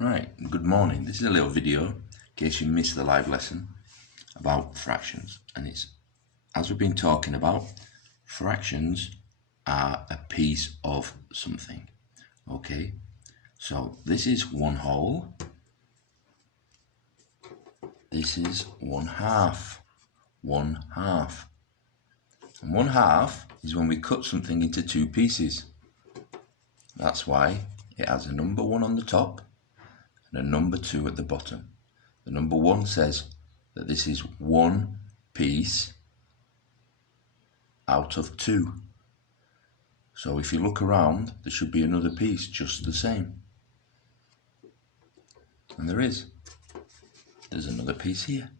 Right, good morning. This is a little video in case you missed the live lesson about fractions. And it's, as we've been talking about, fractions are a piece of something. Okay, so this is 1/2. This is 1/2. 1/2. And 1/2 is when we cut something into two pieces. That's why it has a number 1 on the top and a number 2 at the bottom. The number 1 says that this is one piece out of 2. So if you look around, there should be another piece just the same. And there is. There's another piece here.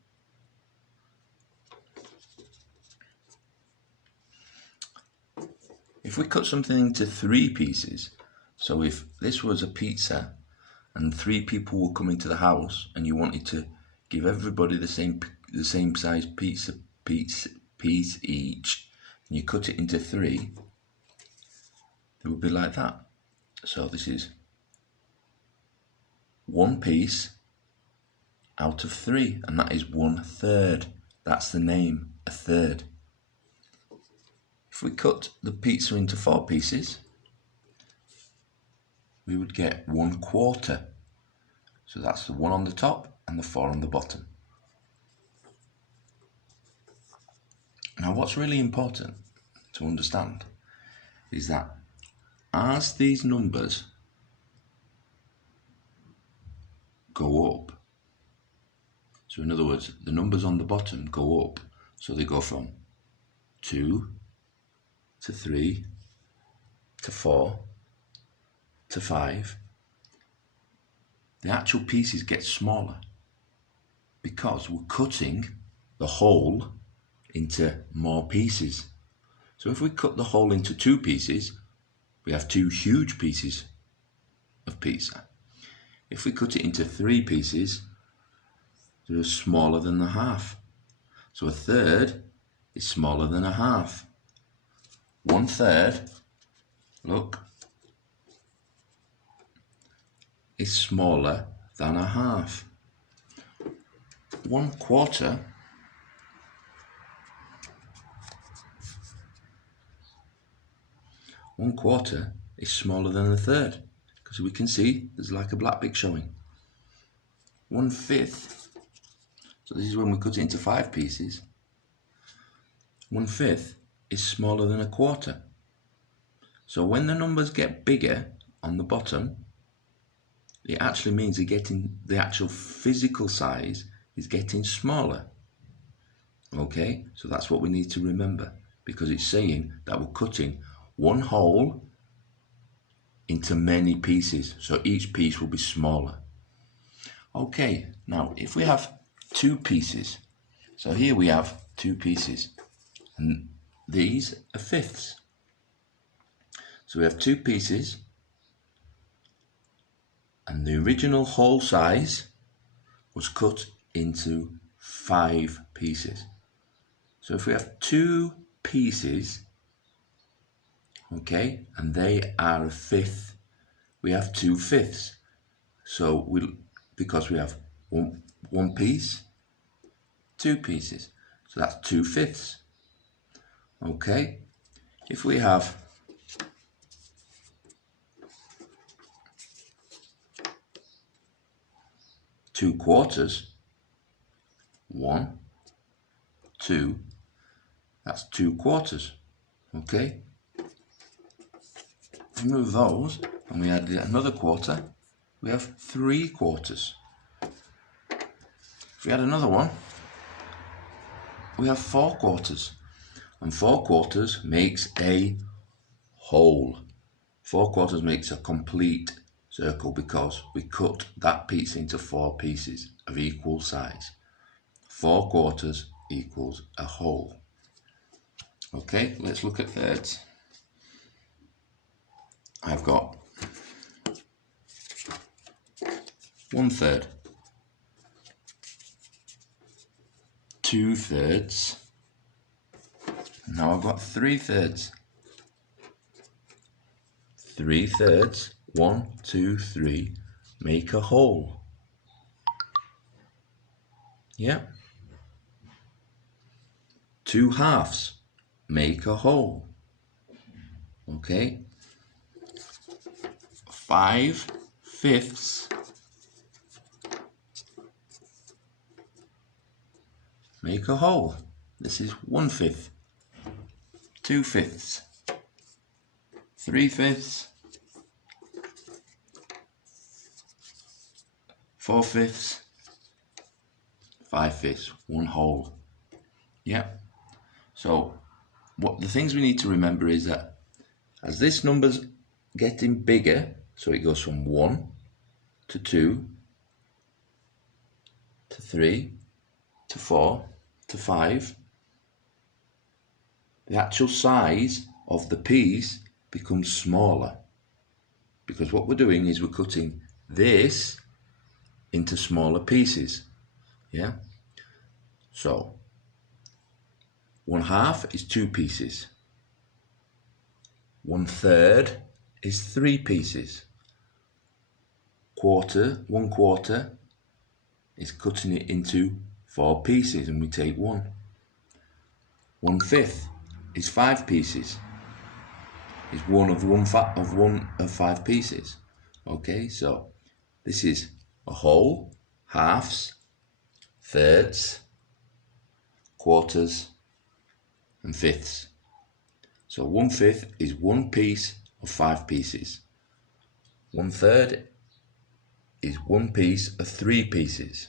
If we cut something into 3 pieces, so if this was a pizza and 3 people were coming to the house and you wanted to give everybody the same size piece each, and you cut it into 3, it would be like that. So this is one piece out of 3, and that is 1/3. That's the name, a third. If we cut the pizza into 4 pieces, we would get 1/4. So that's the 1 on the top and the 4 on the bottom. Now what's really important to understand is that as these numbers go up, so in other words, the numbers on the bottom go up, so they go from 2 to 3 to 4 to 5, the actual pieces get smaller because we're cutting the whole into more pieces. So if we cut the whole into 2 pieces, we have 2 huge pieces of pizza. If we cut it into 3 pieces, they're smaller than the half. So a third is smaller than a half. 1/3, look, is smaller than a half. 1/4 is smaller than a third, because we can see there's like a black bit showing. 1/5, so this is when we cut it into 5 pieces. 1/5 is smaller than 1/4. So when the numbers get bigger on the bottom, it actually means the actual physical size is getting smaller. Okay, so that's what we need to remember, because it's saying that we're cutting one whole into many pieces, so each piece will be smaller. Okay, now if we have 2 pieces, so here we have 2 pieces, and these are fifths. So we have 2 pieces, and the original whole size was cut into 5 pieces. So if we have 2 pieces, okay, and they are a fifth, we have 2/5. So because we have one piece, 2 pieces, so that's 2/5. Okay, if we have 2/4, 1, 2, that's 2/4. Okay, remove those and we add another quarter, we have 3/4. If we add another one, we have 4/4, and 4/4 makes a whole. 4/4 makes a complete circle because we cut that pizza into 4 pieces of equal size. 4/4 equals a whole. Okay, let's look at thirds. I've got 1/3, 2/3, now I've got 3/3. 3/3, 1, 2, 3, make a whole. Yeah. 2 halves make a whole. Okay. 5/5 make a whole. This is 1/5, 2/5, 3/5, 4/5, 5/5, 1 whole. Yeah. So what the things we need to remember is that as this number's getting bigger, so it goes from 1 to 2 to 3 to 4 to 5, the actual size of the piece becomes smaller, because what we're doing is we're cutting this into smaller pieces. Yeah. So 1/2 is 2 pieces. 1/3 is 3 pieces. 1/4 is cutting it into 4 pieces, and we take 1. 1/5 is 5 pieces. Is one of 5 pieces. Okay, so this is a whole, halves, thirds, quarters, and fifths. So 1/5 is 1 piece of 5 pieces. 1/3 is 1 piece of 3 pieces.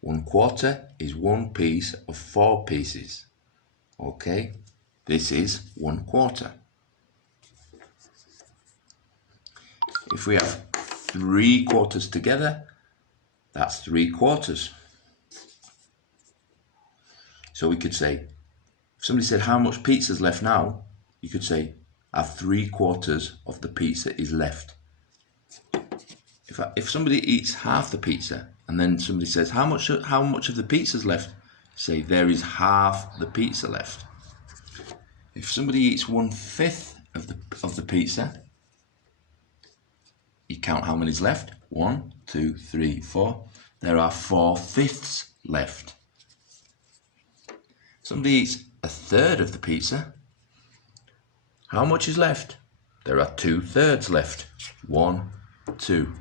1/4 is 1 piece of 4 pieces. Okay, this is 1/4. If we have 3 quarters together, that's 3 quarters. So we could say, if somebody said how much pizza's left now, you could say, I have 3 quarters of the pizza is left. If somebody eats half the pizza, and then somebody says, how much of the pizza's left? Say, there is half the pizza left. If somebody eats 1/5 of the pizza, you count how many's left. 1, 2, 3, 4. There are 4/5 left. Somebody eats 1/3 of the pizza. How much is left? There are 2/3 left. 1, 2.